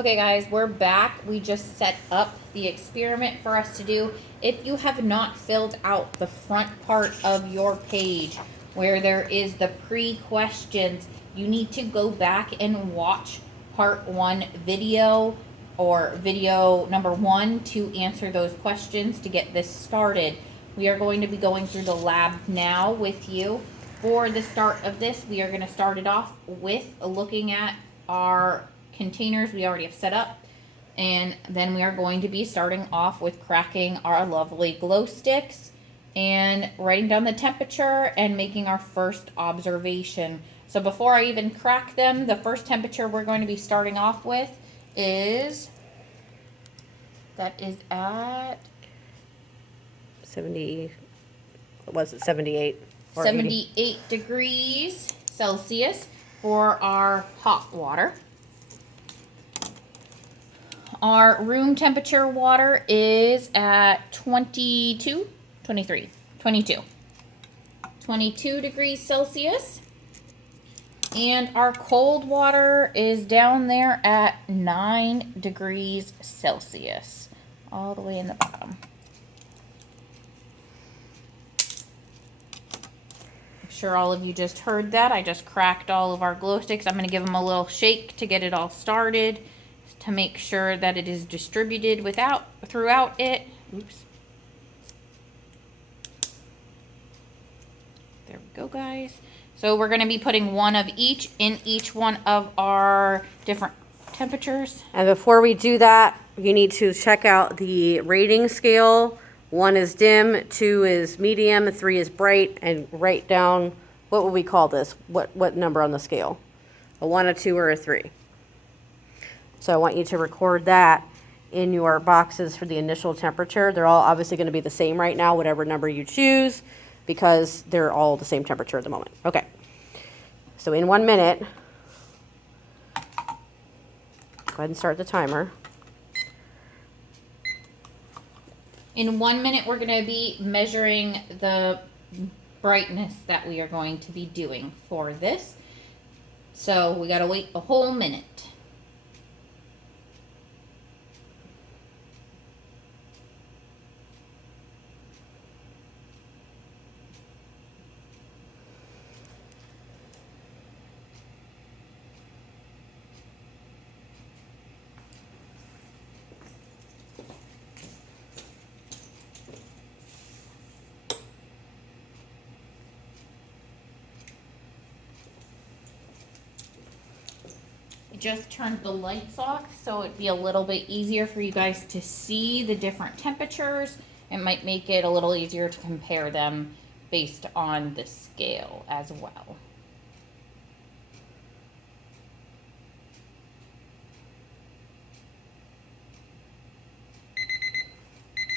Okay guys, we're back. We just set up the experiment for us to do. If you have not filled out the front part of your page where there is the pre-questions, you need to go back and watch part 1 video or video number 1 to answer those questions to get this started. We are going to be going through the lab now with you. For the start of this, we are going to start it off with looking at our containers we already have set up, and then we are going to be starting off with cracking our lovely glow sticks and writing down the temperature and making our first observation. So before I even crack them, the first temperature we're going to be starting off with is at 70, what was it, 78 or 78 80? degrees Celsius for our hot water. Our room temperature water is at 22 degrees Celsius. And our cold water is down there at 9 degrees Celsius, all the way in the bottom. I'm sure all of you just heard that. I just cracked all of our glow sticks. I'm going to give them a little shake to get it all started, to make sure that it is distributed throughout it. Oops. There we go, guys. So we're going to be putting one of each in each one of our different temperatures. And before we do that, you need to check out the rating scale. 1 is dim, 2 is medium, 3 is bright, and write down, what would we call this? What number on the scale? A 1, a 2, or a 3? So I want you to record that in your boxes for the initial temperature. They're all obviously going to be the same right now, whatever number you choose, because they're all the same temperature at the moment. Okay. So in 1 minute, go ahead and start the timer. In 1 minute, we're going to be measuring the brightness that we are going to be doing for this. So we got to wait a whole minute. Just turned the lights off, so it'd be a little bit easier for you guys to see the different temperatures. It might make it a little easier to compare them based on the scale as well.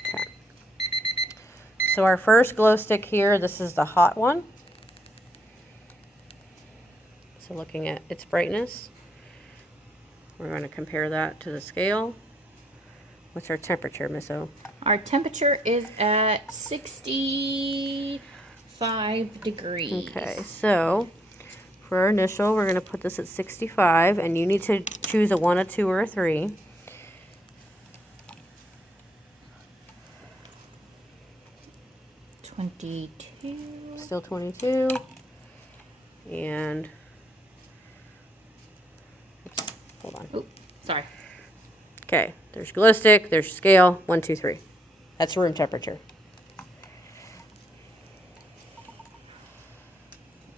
Okay. So our first glow stick here, this is the hot one. So looking at its brightness, we're going to compare that to the scale. What's our temperature, Miss O? Our temperature is at 65 degrees. Okay, so for our initial, we're going to put this at 65, and you need to choose a 1, a 2, or a 3. Still 22. And oops, hold on. Oh, sorry. Okay, there's glow stick, there's your scale, 1, 2, 3. That's room temperature.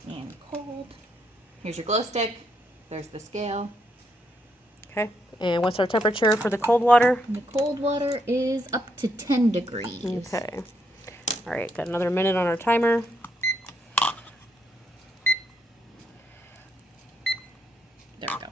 And cold. Here's your glow stick. There's the scale. Okay, and what's our temperature for the cold water? And the cold water is up to 10 degrees. Okay. All right, got another minute on our timer. There we go.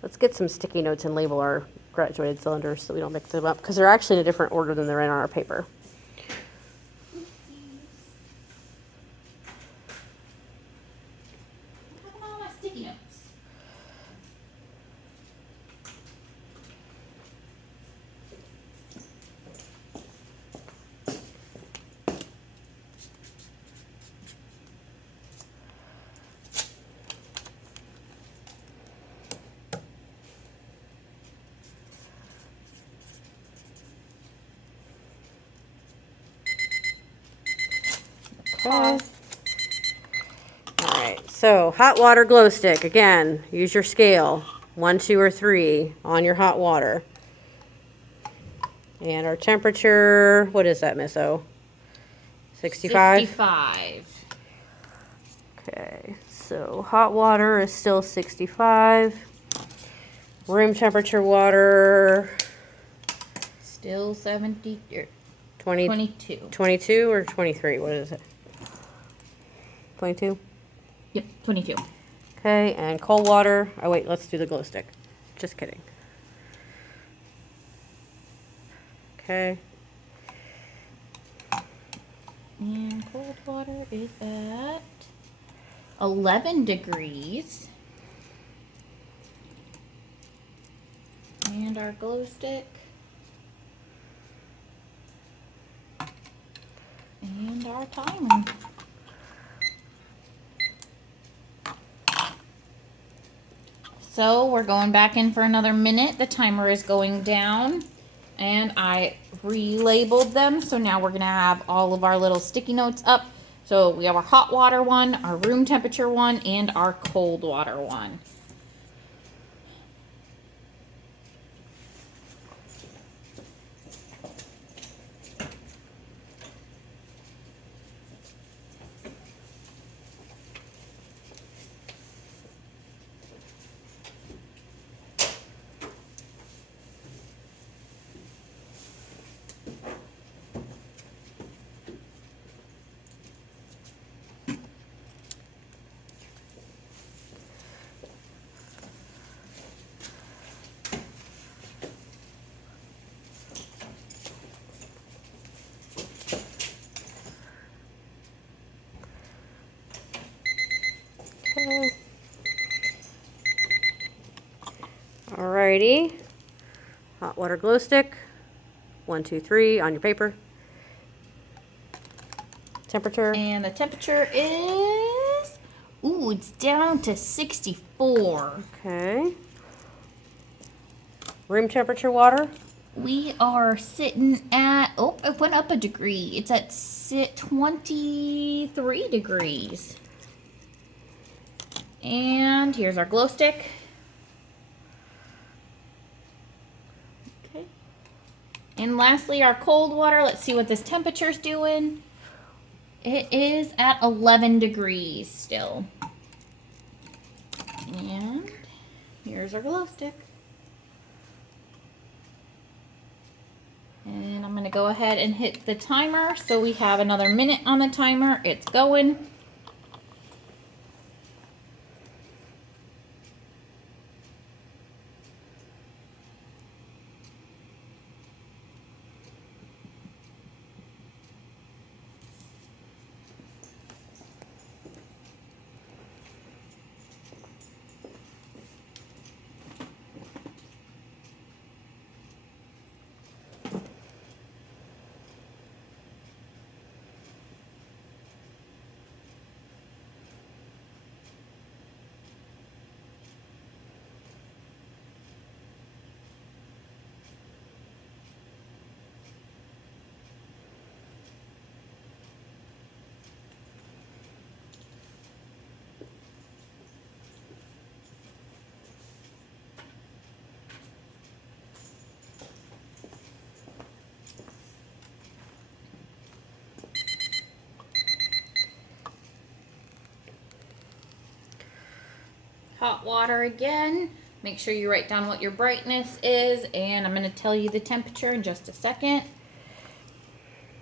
Let's get some sticky notes and label our graduated cylinders so we don't mix them up, because they're actually in a different order than they're in on our paper. pause. All right, so hot water glow stick. Again, use your scale. 1, 2, or 3 on your hot water. And our temperature, what is that, Miss O? 65? 65. Okay, so hot water is still 65. Room temperature water, Still 70, 20, 22. 22 or 23? What is it? 22? Yep, 22. Okay, and cold water. Oh, wait, let's do the glow stick. Just kidding. Okay. And cold water is at 11 degrees. And our glow stick. And our timer. So we're going back in for another minute. The timer is going down. And I relabeled them. So now we're going to have all of our little sticky notes up. So we have our hot water one, our room temperature one, and our cold water one. Okay. Alrighty. Hot water glow stick. 1, 2, 3 on your paper. Temperature. And the temperature is, ooh, it's down to 64. Okay. Room temperature water. We are sitting at, oh, it went up a degree. It's at 23 degrees. And here's our glow stick. Okay. And lastly, our cold water. Let's see what this temperature's doing. It is at 11 degrees still. And here's our glow stick. And I'm going to go ahead and hit the timer. So we have another minute on the timer. It's going. Hot water again. Make sure you write down what your brightness is, and I'm going to tell you the temperature in just a second.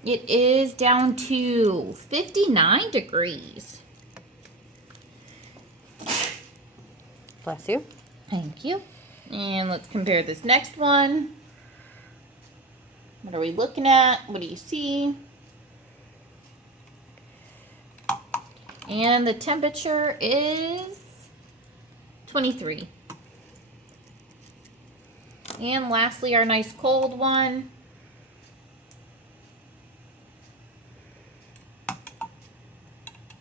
It is down to 59 degrees. Bless you. Thank you. And let's compare this next one. What are we looking at? What do you see? And the temperature is 23. And lastly, our nice cold one.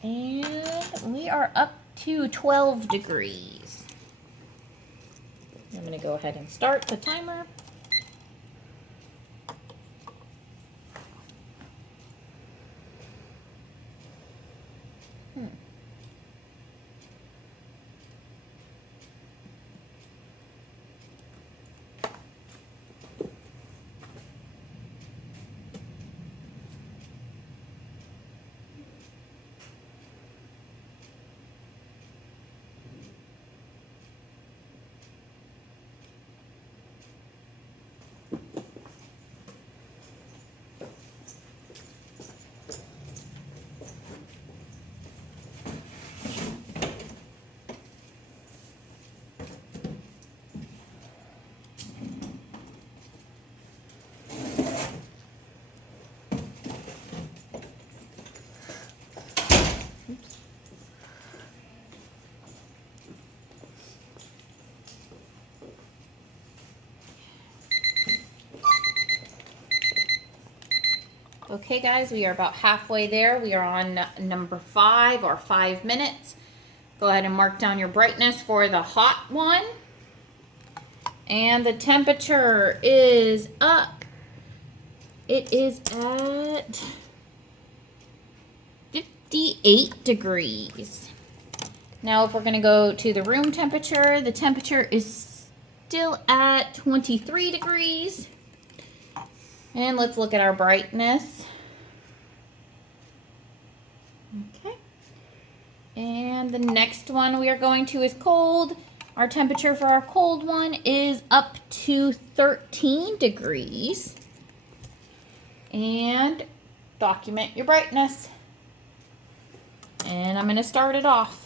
And we are up to 12 degrees. I'm going to go ahead and start the timer. Okay, guys, we are about halfway there. We are on number 5 or 5 minutes. Go ahead and mark down your brightness for the hot one. And the temperature is up. It is at 58 degrees. Now, if we're going to go to the room temperature, the temperature is still at 23 degrees. And let's look at our brightness. Okay. And the next one we are going to is cold. Our temperature for our cold one is up to 13 degrees. And document your brightness. And I'm going to start it off.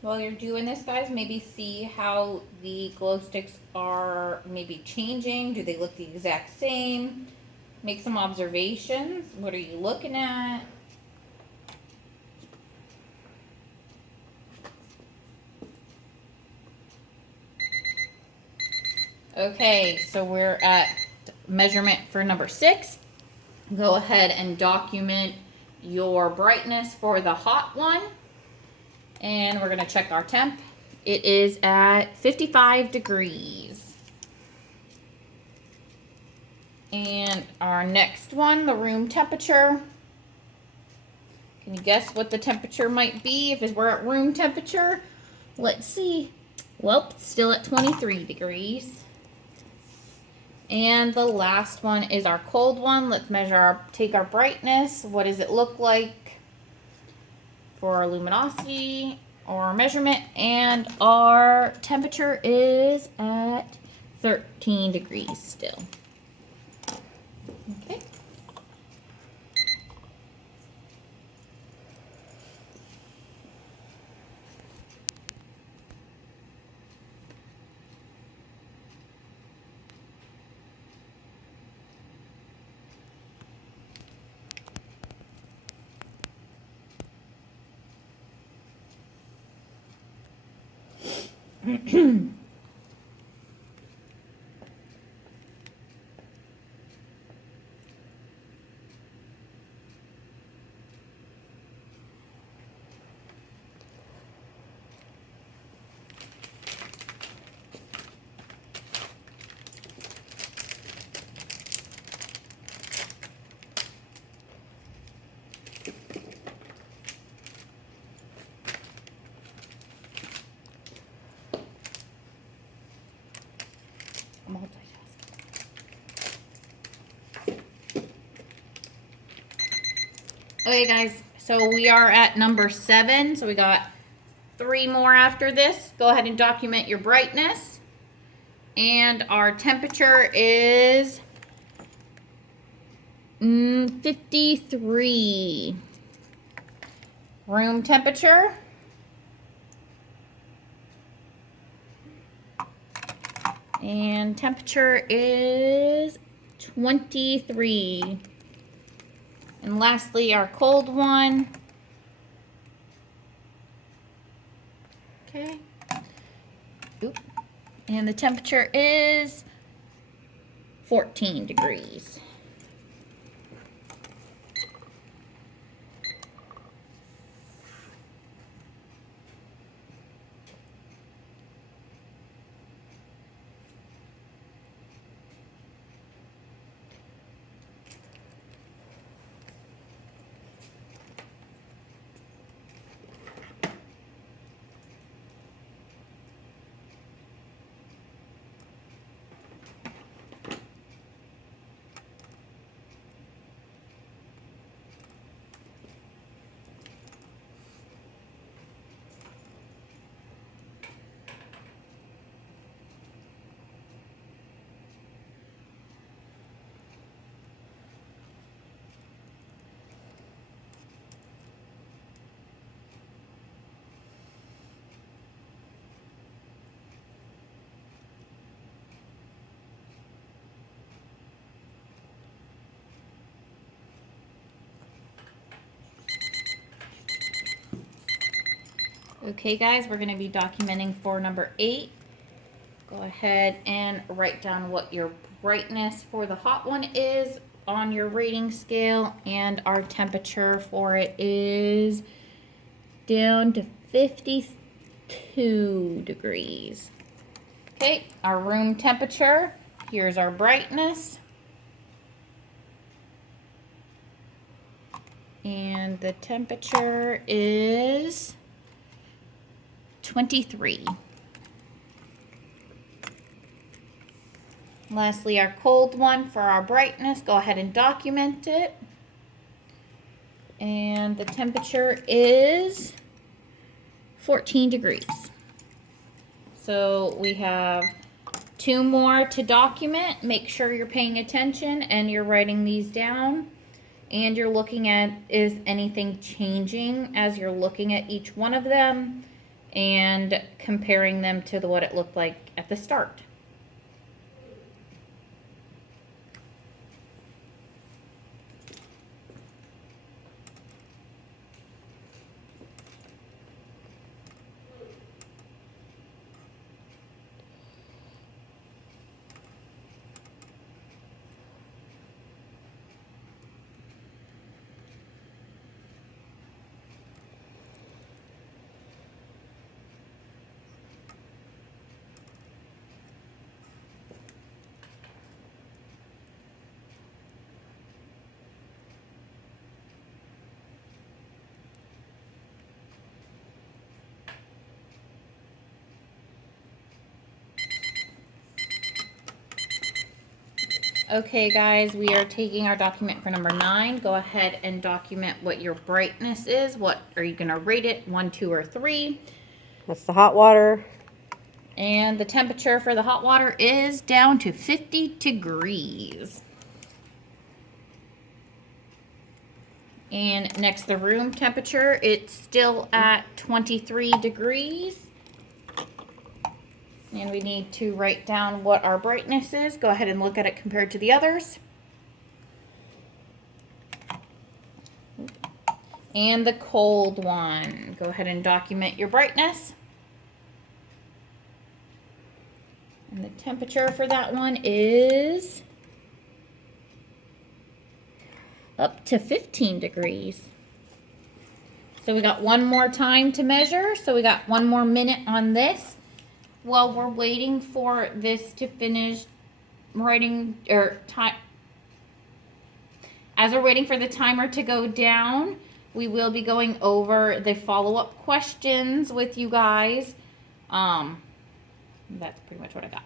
While you're doing this, guys, maybe see how the glow sticks are maybe changing. Do they look the exact same? Make some observations. What are you looking at? Okay, so we're at measurement for number 6. Go ahead and document your brightness for the hot one. And we're going to check our temp. It is at 55 degrees. And our next one, the room temperature. Can you guess what the temperature might be if we're at room temperature? Let's see. Well, it's still at 23 degrees. And the last one is our cold one. Let's take our brightness. What does it look like for our luminosity or measurement? And our temperature is at 13 degrees still. Okay. Okay, guys, so we are at number 7. So we got 3 more after this. Go ahead and document your brightness. And our temperature is 53. Room temperature. And temperature is 23. And lastly, our cold one. Okay. Oop. And the temperature is 14 degrees. Okay guys, we're gonna be documenting for number 8. Go ahead and write down what your brightness for the hot one is on your rating scale, and our temperature for it is down to 52 degrees. Okay, our room temperature, here's our brightness. And the temperature is 23. Lastly, our cold one for our brightness, go ahead and document it. And the temperature is 14 degrees. So we have 2 more to document. Make sure you're paying attention and you're writing these down. And you're looking at, is anything changing as you're looking at each one of them and comparing them to what it looked like at the start. Okay guys, we are taking our document for number 9. Go ahead and document what your brightness is. What are you going to rate it? 1, 2, or 3? That's the hot water. And the temperature for the hot water is down to 50 degrees. And next, the room temperature, it's still at 23 degrees. And we need to write down what our brightness is. Go ahead and look at it compared to the others. And the cold one. Go ahead and document your brightness. And the temperature for that one is up to 15 degrees. So we got one more time to measure. So we got 1 more minute on this. While we're waiting for this to finish writing, or time, as we're waiting for the timer to go down, we will be going over the follow-up questions with you guys. That's pretty much what I got.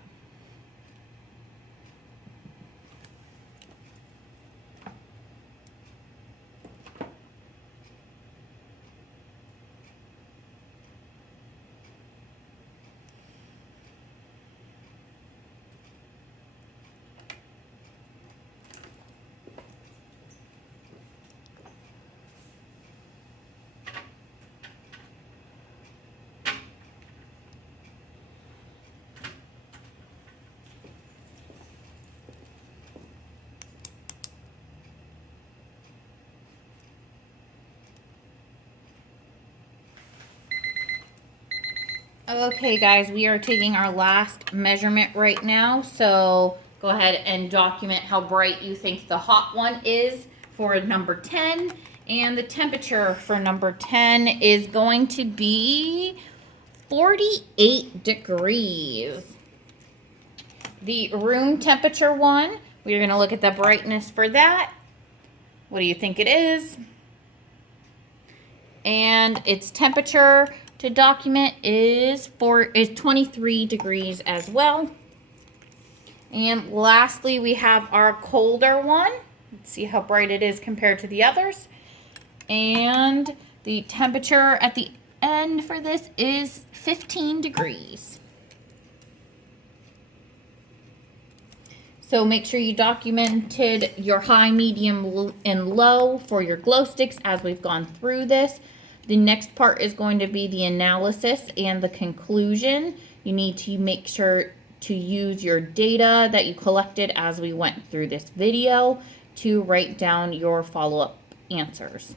Okay guys, we are taking our last measurement right now, so go ahead and document how bright you think the hot one is for number 10, and the temperature for number 10 is going to be 48 degrees. The room temperature one, we're going to look at the brightness for that. What do you think it is? And its temperature to document is 23 degrees as well. And lastly, we have our colder one. Let's see how bright it is compared to the others. And the temperature at the end for this is 15 degrees. So make sure you documented your high, medium, and low for your glow sticks as we've gone through this. The next part is going to be the analysis and the conclusion. You need to make sure to use your data that you collected as we went through this video to write down your follow-up answers.